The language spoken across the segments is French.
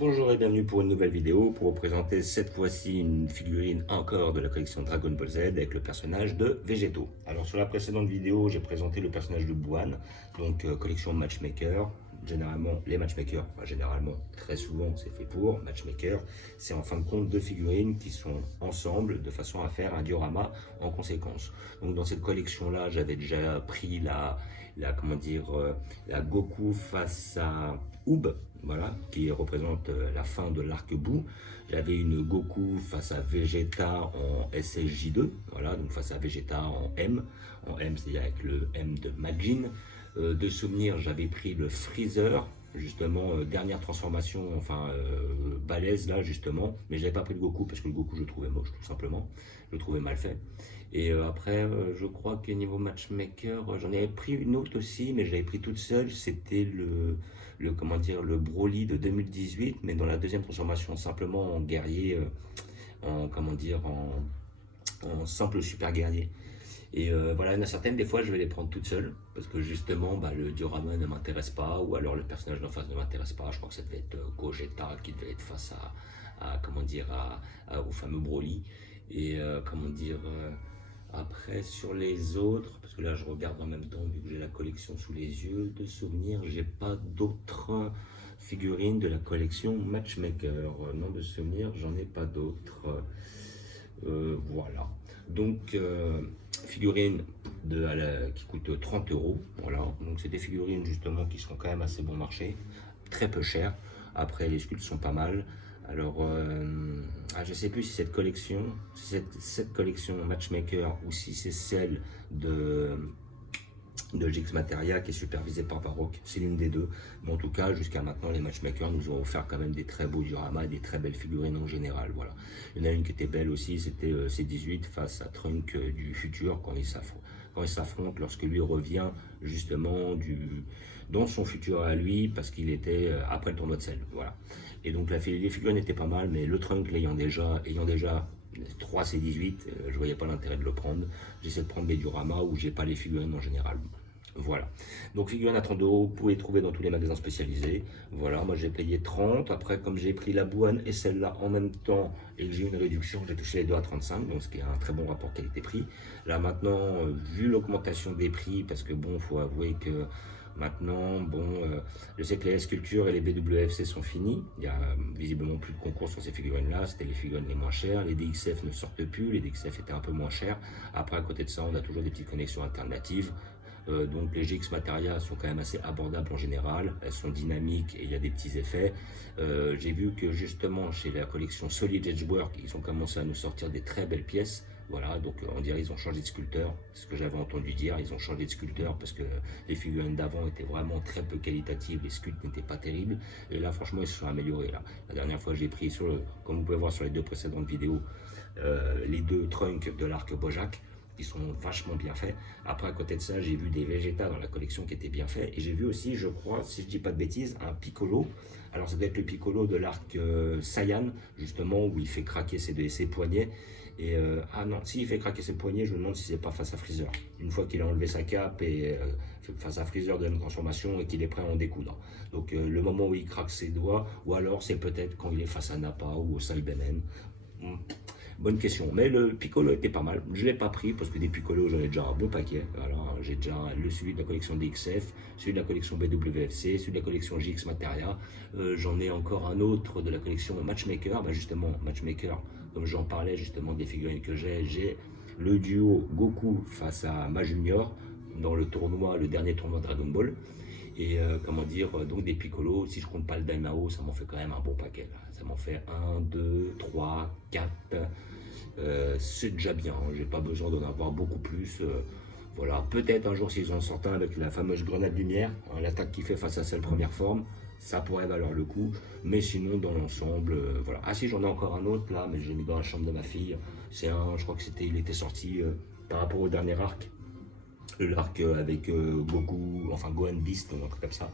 Bonjour et bienvenue pour une nouvelle vidéo pour vous présenter cette fois-ci une figurine encore de la collection Dragon Ball Z avec le personnage de Végéto. Alors sur la précédente vidéo j'ai présenté le personnage de Buan, donc collection Matchmaker. Généralement les matchmakers, enfin généralement très souvent c'est fait pour matchmaker, c'est en fin de compte deux figurines qui sont ensemble de façon à faire un diorama en conséquence. Donc dans cette collection là j'avais déjà pris comment dire, la Goku face à Oob, voilà, qui représente la fin de l'arc Buu. J'avais une Goku face à Vegeta en SSJ2, voilà, donc face à Vegeta en M c'est-à-dire avec le M de Majin. De souvenir, j'avais pris le Freezer, justement, dernière transformation, enfin balèze là justement, mais j'avais pas pris le Goku parce que le Goku je le trouvais moche tout simplement, je le trouvais mal fait. Et après, je crois que niveau matchmaker, j'en avais pris une autre aussi, mais je l'avais pris toute seule, c'était comment dire, le Broly de 2018, mais dans la deuxième transformation, simplement en guerrier, comment dire, en simple super guerrier. Et voilà, il y en a certaines, des fois, je vais les prendre toutes seules, parce que justement, le diorama ne m'intéresse pas, ou alors le personnage d'en face ne m'intéresse pas. Je crois que ça devait être Gogeta qui devait être face comment dire, au fameux Broly. Et comment dire, après, sur les autres, parce que là, je regarde en même temps, vu que j'ai la collection sous les yeux, de souvenirs, j'ai pas d'autres figurines de la collection Matchmaker. Non, de souvenirs, j'en ai pas d'autres. Voilà. Donc, figurines qui coûtent 30 euros. Voilà. Donc, c'est des figurines justement qui sont quand même assez bon marché, très peu chères. Après, les sculptes sont pas mal. Alors, je sais plus si cette collection, cette collection Matchmaker ou si c'est celle de GX Materia qui est supervisée par Varrock, c'est l'une des deux. Mais en tout cas, jusqu'à maintenant, les matchmakers nous ont offert quand même des très beaux dioramas et des très belles figurines en général. Voilà. Il y en a une qui était belle aussi, c'était C18 face à Trunk du futur quand il s'affrontent lorsque lui revient justement dans son futur à lui parce qu'il était après le tournoi de sel. Voilà. Et donc les figurines étaient pas mal, mais le Trunk ayant déjà 3 C18, je voyais pas l'intérêt de le prendre. J'essaie de prendre des dioramas où j'ai pas les figurines en général. Voilà. Donc figurines à 30 euros, vous pouvez les trouver dans tous les magasins spécialisés. Voilà, moi j'ai payé 30. Après, comme j'ai pris la Buan et celle-là en même temps et que j'ai eu une réduction, j'ai touché les deux à 35, donc ce qui est un très bon rapport qualité-prix. Là maintenant, vu l'augmentation des prix, parce que bon, faut avouer que maintenant, bon, je sais que les sculptures et les BWFC sont finis. Il n'y a visiblement plus de concours sur ces figurines-là. C'était les figurines les moins chères. Les DXF ne sortent plus. Les DXF étaient un peu moins chers. Après, à côté de ça, on a toujours des petites connexions alternatives. Donc les GX Materia sont quand même assez abordables en général, elles sont dynamiques et il y a des petits effets. J'ai vu que justement chez la collection Solid Edgework, ils ont commencé à nous sortir des très belles pièces. Voilà, donc on dirait qu'ils ont changé de sculpteur, c'est ce que j'avais entendu dire, ils ont changé de sculpteur parce que les figurines d'avant étaient vraiment très peu qualitatives, les sculptes n'étaient pas terribles, et là franchement ils se sont améliorés. Là. La dernière fois j'ai pris, comme vous pouvez voir sur les deux précédentes vidéos, les deux trunks de l'arc Bojack, qui sont vachement bien faits. Après, à côté de ça, j'ai vu des Vegeta dans la collection qui étaient bien faits. Et j'ai vu aussi, je crois, si je dis pas de bêtises, un Piccolo. Alors, ça doit être le Piccolo de l'arc Saiyan, justement, où il fait craquer ses poignets. Et ah non, s'il fait craquer ses poignets, je me demande si c'est pas face à Freezer. Une fois qu'il a enlevé sa cape et face à Freezer de la transformation et qu'il est prêt à en découdre. Donc, le moment où il craque ses doigts, ou alors c'est peut-être quand il est face à Nappa ou au Saibamen. Bonne question, mais le Piccolo était pas mal. Je ne l'ai pas pris parce que des Piccolo, j'en ai déjà un bon paquet. Alors, j'ai déjà celui de la collection DXF, celui de la collection BWFC, celui de la collection JX Materia. J'en ai encore un autre de la collection Matchmaker. Justement, Matchmaker, comme j'en parlais justement des figurines que j'ai le duo Goku face à Ma Junior dans le dernier tournoi Dragon Ball. Et comment dire, donc des Piccolo, si je compte pas le Daimao, ça m'en fait quand même un bon paquet. Là. Ça m'en fait 1, 2, 3, 4. C'est déjà bien, hein. J'ai pas besoin d'en avoir beaucoup plus. Voilà, peut-être un jour s'ils en sortent un avec la fameuse grenade lumière, hein, l'attaque qu'il fait face à celle première forme, ça pourrait valoir le coup. Mais sinon, dans l'ensemble, voilà. Ah si, j'en ai encore un autre là, mais je l'ai mis dans la chambre de ma fille. C'est je crois que il était sorti par rapport au dernier arc. L'arc avec Goku, enfin Gohan Beast, un truc comme ça.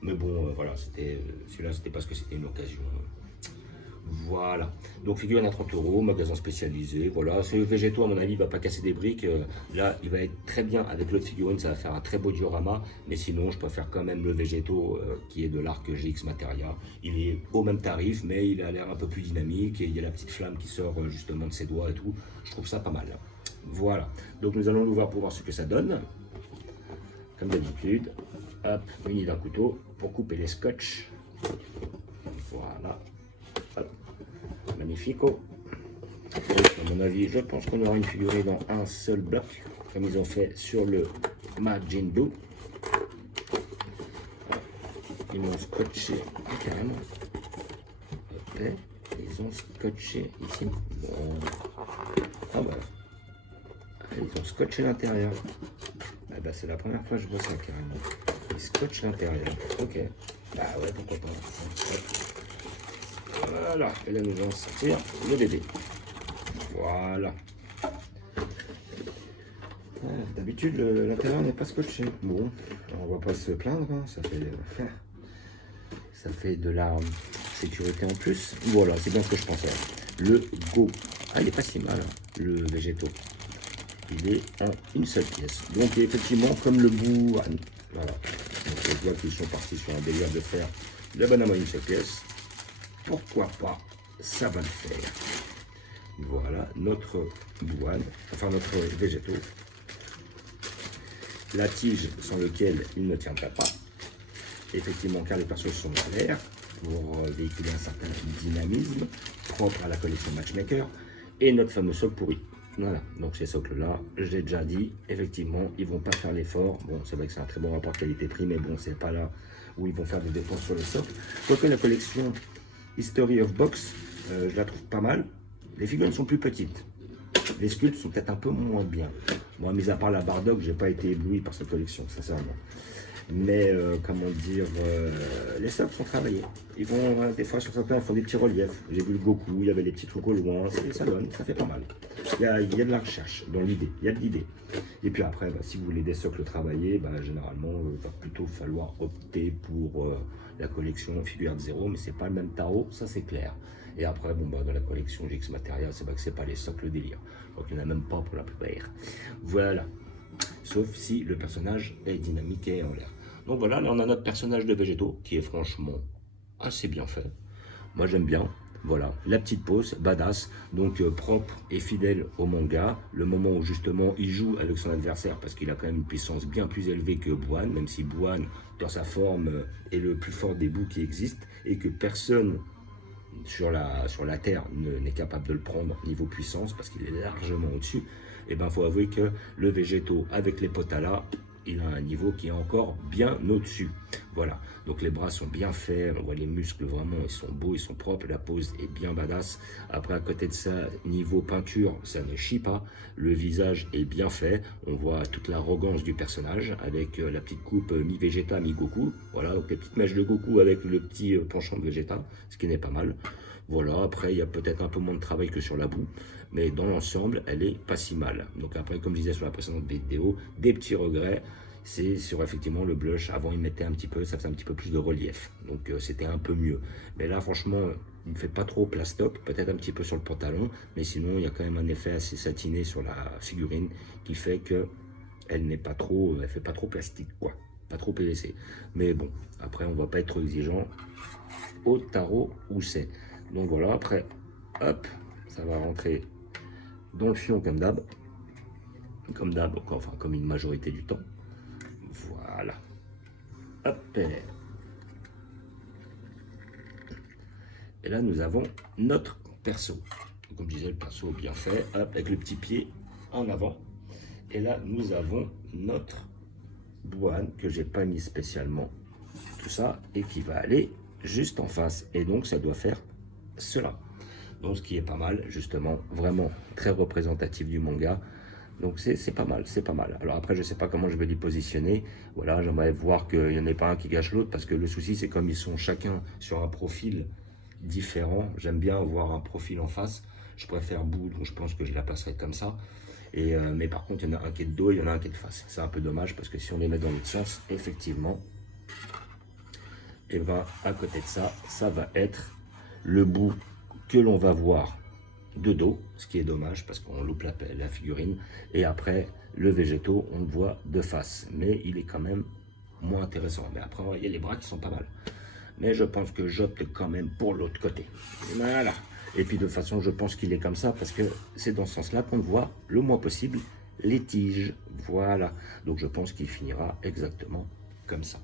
Mais bon, voilà, celui-là, c'était parce que c'était une occasion. Voilà. Donc figurine à 30 euros, magasin spécialisé. Voilà. Ce végétaux, à mon avis, il va pas casser des briques. Là, il va être très bien avec l'autre figurine. Ça va faire un très beau diorama. Mais sinon, je préfère quand même le végétaux qui est de l'arc GX Materia. Il est au même tarif, mais il a l'air un peu plus dynamique. Et il y a la petite flamme qui sort justement de ses doigts et tout. Je trouve ça pas mal. Voilà. Donc nous allons l'ouvrir pour voir ce que ça donne. Comme d'habitude. Hop, muni d'un couteau pour couper les scotch. Voilà. Hop. Magnifico. À mon avis, je pense qu'on aura une figurine dans un seul bloc, comme ils ont fait sur le Majin Buu. Ils m'ont scotché carrément. Ok. Ils ont scotché ici. Bon. Ah bah. Ils ont scotché l'intérieur. Ah bah, c'est la première fois que je vois ça carrément. Ils scotchent l'intérieur. Ok. Bah ouais, pourquoi pas. Hop. Voilà, et là nous allons sortir le bébé. Voilà. D'habitude, l'intérieur n'est pas scotché. Bon, on va pas se plaindre, hein. Ça fait de la sécurité en plus. Voilà, c'est bien ce que je pensais. Le Go. Ah, il est pas si mal, hein, le végétaux. Il est en une seule pièce. Donc, effectivement, comme le Buan. Voilà. Donc, je vois qu'ils sont partis sur un délire de faire le bonhomme en une seule pièce. Pourquoi pas, ça va le faire. Voilà notre Buan, enfin notre végétaux. La tige sans lequel il ne tiendrait pas. Effectivement, car les persos sont à l'air pour véhiculer un certain dynamisme propre à la collection Matchmaker. Et notre fameux socle pourri. Voilà, donc ces socles-là, j'ai déjà dit, effectivement, ils vont pas faire l'effort. Bon, c'est vrai que c'est un très bon rapport qualité-prix, mais bon, c'est pas là où ils vont faire des dépenses sur les socles. Quoique la collection History of Box, je la trouve pas mal. Les figurines sont plus petites. Les sculptes sont peut-être un peu moins bien. Moi, mis à part la Bardock, j'ai pas été ébloui par cette collection, sincèrement. Mais, comment dire, les socles sont travaillés. Ils vont, des fois, sur certains, ils font des petits reliefs. J'ai vu le Goku, il y avait des petits trucs au loin. Ça donne, ça fait pas mal. Il y a de la recherche dans l'idée, il y a de l'idée. Et puis après, bah, si vous voulez des socles travaillés, bah, généralement, il va plutôt falloir opter pour la collection figure de zéro, mais c'est pas le même tarot, ça c'est clair. Et après, bon, bah, dans la collection GX Materia, c'est vrai que c'est pas les socles délire. Donc il n'y en a même pas pour la plupart. Voilà. Sauf si le personnage est dynamique et en l'air. Donc voilà, là on a notre personnage de végétaux qui est franchement assez bien fait. Moi j'aime bien. Voilà, la petite pose, badass, donc propre et fidèle au manga. Le moment où justement il joue avec son adversaire parce qu'il a quand même une puissance bien plus élevée que Buan, même si Buan, dans sa forme, est le plus fort des bouts qui existent et que personne sur la Terre n'est capable de le prendre niveau puissance parce qu'il est largement au-dessus. Et ben faut avouer que le végétaux avec les Potala, il a un niveau qui est encore bien au-dessus. Voilà, donc les bras sont bien faits, on voit les muscles vraiment, ils sont beaux, ils sont propres, la pose est bien badass. Après, à côté de ça, niveau peinture, ça ne chie pas, le visage est bien fait, on voit toute l'arrogance du personnage avec la petite coupe mi-Vegeta, mi-Goku. Voilà, donc les petites mèches de Goku avec le petit penchant de Vegeta, ce qui n'est pas mal. Voilà, après il y a peut-être un peu moins de travail que sur la boue, mais dans l'ensemble, elle est pas si mal. Donc après, comme je disais sur la précédente vidéo, des petits regrets, c'est sur effectivement le blush. Avant, il mettait un petit peu, ça faisait un petit peu plus de relief, donc c'était un peu mieux. Mais là, franchement, il ne fait pas trop plastoc, peut-être un petit peu sur le pantalon, mais sinon, il y a quand même un effet assez satiné sur la figurine qui fait que elle n'est pas trop, elle fait pas trop plastique, quoi, pas trop PVC. Mais bon, après, on va pas être trop exigeant au tarot où c'est. Donc voilà, après, hop, ça va rentrer dans le fion comme d'hab, enfin comme une majorité du temps. Voilà. Hop. Et là, nous avons notre perso. Comme je disais, le perso bien fait, hop, avec le petit pied en avant. Et là, nous avons notre Buan que j'ai pas mis spécialement. Tout ça, et qui va aller juste en face. Et donc, ça doit faire cela. Donc, ce qui est pas mal, justement, vraiment très représentatif du manga. Donc c'est pas mal, c'est pas mal. Alors après, je sais pas comment je vais les positionner. Voilà, j'aimerais voir qu'il n'y en ait pas un qui gâche l'autre, parce que le souci, c'est comme ils sont chacun sur un profil différent. J'aime bien avoir un profil en face. Je préfère Boo, donc je pense que je la passerai comme ça. Et, mais par contre, il y en a un qui est de dos et il y en a un qui est de face. C'est un peu dommage, parce que si on les met dans l'autre sens, effectivement, et ben à côté de ça, ça va être le Boo que l'on va voir de dos, ce qui est dommage parce qu'on loupe la figurine. Et après, le végétaux, on le voit de face. Mais il est quand même moins intéressant. Mais après, il y a les bras qui sont pas mal. Mais je pense que j'opte quand même pour l'autre côté. Voilà. Et puis de toute façon, je pense qu'il est comme ça parce que c'est dans ce sens-là qu'on voit le moins possible les tiges. Voilà. Donc je pense qu'il finira exactement comme ça.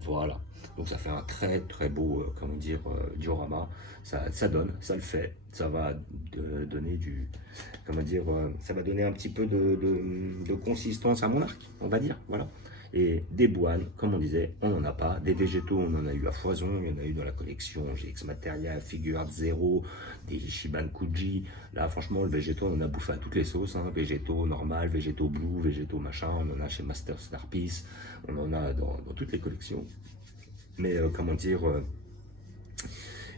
Voilà. Donc ça fait un très très beau, comment dire, diorama. Ça donne, ça le fait. Ça va donner du, comment dire, ça va donner un petit peu de consistance à mon arc, on va dire. Voilà. Et des boines, comme on disait, on n'en a pas. Des végétaux, on en a eu à foison. Il y en a eu dans la collection GX Materia, Figuart Zero, des Ishiban Kuji. Là, franchement, le végétaux, on en a bouffé à toutes les sauces. Hein. Végétaux normal, végétaux blue, végétaux machin. On en a chez Master Starpiece. On en a dans toutes les collections. Mais comment dire,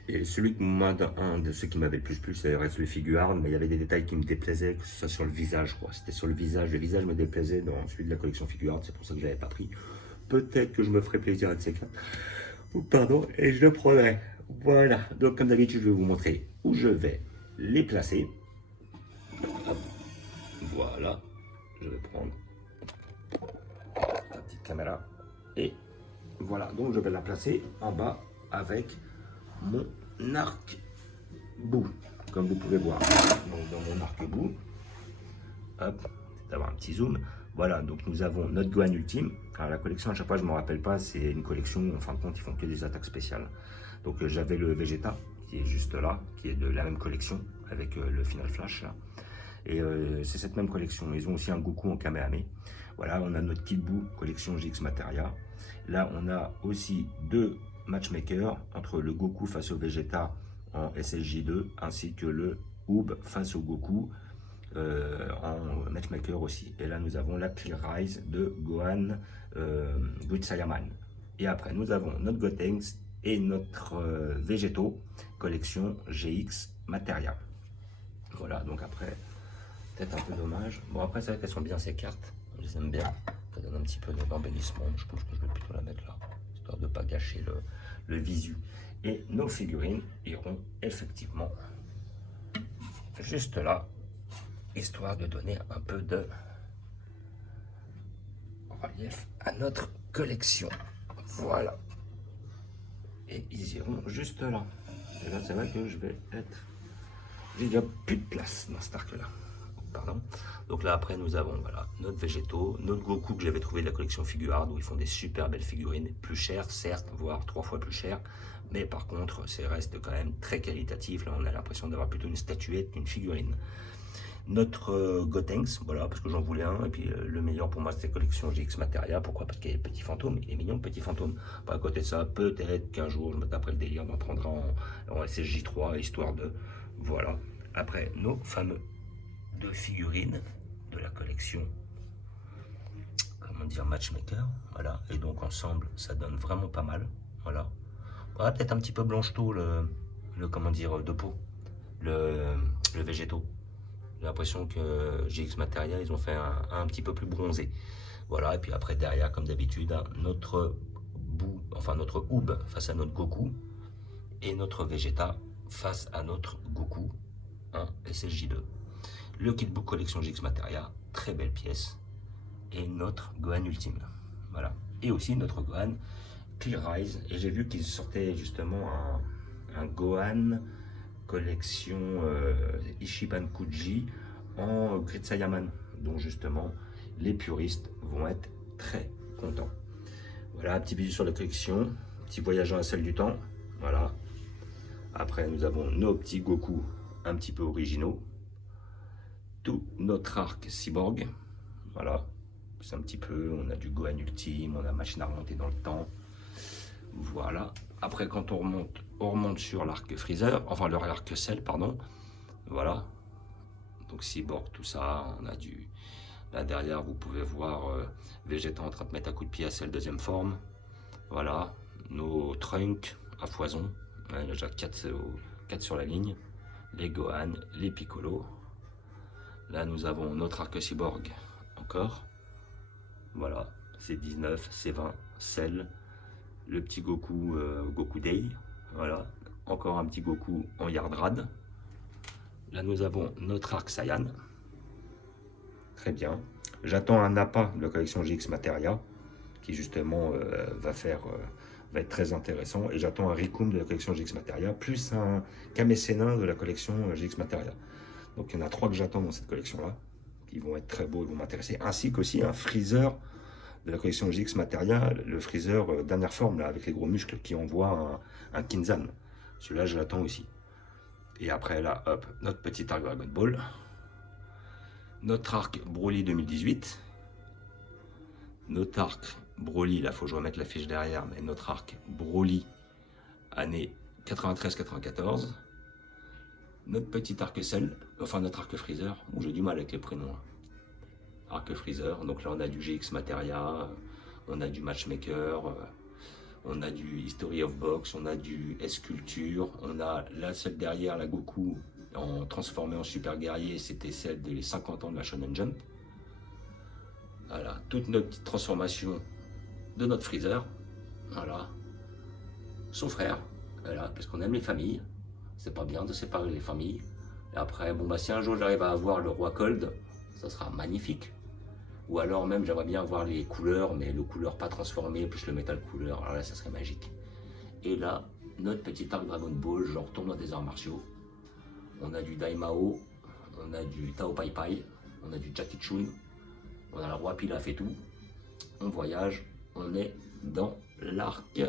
et celui que moi, un de ceux qui m'avait le plus plu, ça reste le Figuart, mais il y avait des détails qui me déplaisaient, que ce soit sur le visage, quoi. C'était sur le visage me déplaisait dans celui de la collection Figuart, c'est pour ça que je l'avais pas pris. Peut-être que je me ferai plaisir à de ces quatre. Pardon, et je le prendrai. Voilà, donc comme d'habitude, je vais vous montrer où je vais les placer. Hop. Voilà, je vais prendre la petite caméra et voilà, donc je vais la placer en bas avec mon arc-bout, comme vous pouvez voir. Donc dans mon arc-bout, hop, d'avoir un petit zoom. Voilà, donc nous avons notre Gohan ultime. Alors la collection, à chaque fois, je ne me rappelle pas, c'est une collection où en fin de compte, ils font que des attaques spéciales. Donc j'avais le Vegeta, qui est juste là, qui est de la même collection, avec le Final Flash, là. Et c'est cette même collection. Ils ont aussi un Goku en Kamehameha. Voilà, on a notre Kid Buu, collection GX Materia. Là, on a aussi deux matchmakers entre le Goku face au Vegeta en SSJ2 ainsi que le Oob face au Goku en matchmaker aussi. Et là, nous avons la Clear Rise de Gohan Good Saiyaman. Et après, nous avons notre Gotenks et notre Végétaux, collection GX Materia. Voilà, donc après, peut-être un peu dommage. Bon, après, c'est vrai qu'elles sont bien ces cartes. Je les aime bien. Ça donne un petit peu d'embellissement. Je pense que je vais plutôt la mettre là, histoire de ne pas gâcher le visu. Et nos figurines iront effectivement juste là, histoire de donner un peu de relief à notre collection. Voilà. Et ils iront juste là. Et là, c'est vrai que je vais être... J'ai déjà plus de place dans cet arc-là. Pardon. Donc là, après, nous avons voilà, notre Végétaux, notre Goku que j'avais trouvé de la collection Figuart, où ils font des super belles figurines, plus chères, certes, voire 3 fois plus chères, mais par contre, c'est reste quand même très qualitatif. Là, on a l'impression d'avoir plutôt une statuette qu'une figurine. Notre Gotenks, voilà, parce que j'en voulais un, et puis le meilleur pour moi, c'était la collection GX Materia. Pourquoi? Parce qu'il y a Petit Fantôme, il est mignon, Petit Fantôme. Pas à côté de ça, peut-être qu'un jour, je me taperai le délire d'en prendre en SSJ3, histoire de... Voilà. Après, nos fameux deux figurines de la collection, comment dire, Matchmaker, voilà, et donc ensemble ça donne vraiment pas mal, voilà. Ouais, peut-être un petit peu blanche-tout le comment dire, de peau, le végétaux. J'ai l'impression que GX Materia, ils ont fait un petit peu plus bronzé, voilà. Et puis après derrière, comme d'habitude, notre bout, enfin notre Oob face à notre Goku et notre Vegeta face à notre Goku, hein, SSJ2. Le Kid Buu collection GX Materia, très belle pièce. Et notre Gohan ultime. Voilà. Et aussi notre Gohan Clear Rise. Et j'ai vu qu'ils sortaient justement un Gohan collection Ishiban Kuji en Grid Saiyaman. Donc justement, les puristes vont être très contents. Voilà, un petit bisou sur la collection. Petit voyage dans la salle du temps. Voilà. Après, nous avons nos petits Goku un petit peu originaux. Tout notre arc cyborg, voilà, c'est un petit peu, on a du Gohan ultime, on a machine à remonter dans le temps, voilà. Après, quand on remonte sur l'arc Freezer, enfin leur arc Cell, pardon, voilà, donc cyborg, tout ça, on a du, là derrière, vous pouvez voir Vegeta en train de mettre un coup de pied à Cell deuxième forme, voilà, nos Trunks à foison, hein, déjà 4 sur la ligne, les Gohan, les Piccolo. Là, nous avons notre arc cyborg encore. Voilà, c'est 19, c'est 20, Cell, le petit Goku, Goku Day. Voilà, encore un petit Goku en Yardrad. Là, nous avons notre arc Saiyan. Très bien. J'attends un Nappa de la collection GX Materia, qui justement va être très intéressant. Et j'attends un Rikum de la collection GX Materia, plus un Kame Sennin de la collection GX Materia. Donc il y en a 3 que j'attends dans cette collection-là, qui vont être très beaux et vont m'intéresser. Ainsi qu'aussi un Freezer de la collection GX Materia, le Freezer dernière forme, là, avec les gros muscles, qui envoie un Kinzan. Celui-là, je l'attends aussi. Et après, là, hop, notre petit arc Dragon Ball. Notre arc Broly 2018. Notre arc Broly, là, il faut que je remette la fiche derrière, mais notre arc Broly, année 93-94. Notre petit arc Cell, enfin notre arc Freezer, où j'ai du mal avec les prénoms. Arc Freezer, donc là on a du GX Materia, on a du Matchmaker, on a du History of Box, on a du S-Culture, on a là celle derrière, la Goku en transformé en super guerrier, c'était celle des 50 ans de la Shonen Jump. Voilà, toute notre petite transformation de notre Freezer, voilà, son frère, voilà, parce qu'on aime les familles, c'est pas bien de séparer les familles. Et après, bon bah si un jour j'arrive à avoir le roi Cold, ça sera magnifique. Ou alors même j'aimerais bien voir les couleurs, mais le couleur pas transformé, plus le métal couleur, alors là ça serait magique. Et là, notre petit arc Dragon Ball, genre tournoi des arts martiaux. On a du Daimao, on a du Tao Pai Pai, on a du Jackie Chun, on a le roi Pilaf et tout. On voyage, on est dans l'arc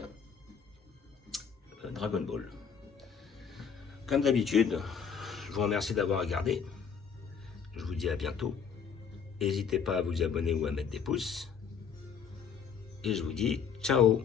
Dragon Ball. Comme d'habitude, je vous remercie d'avoir regardé. Je vous dis à bientôt. N'hésitez pas à vous abonner ou à mettre des pouces. Et je vous dis ciao.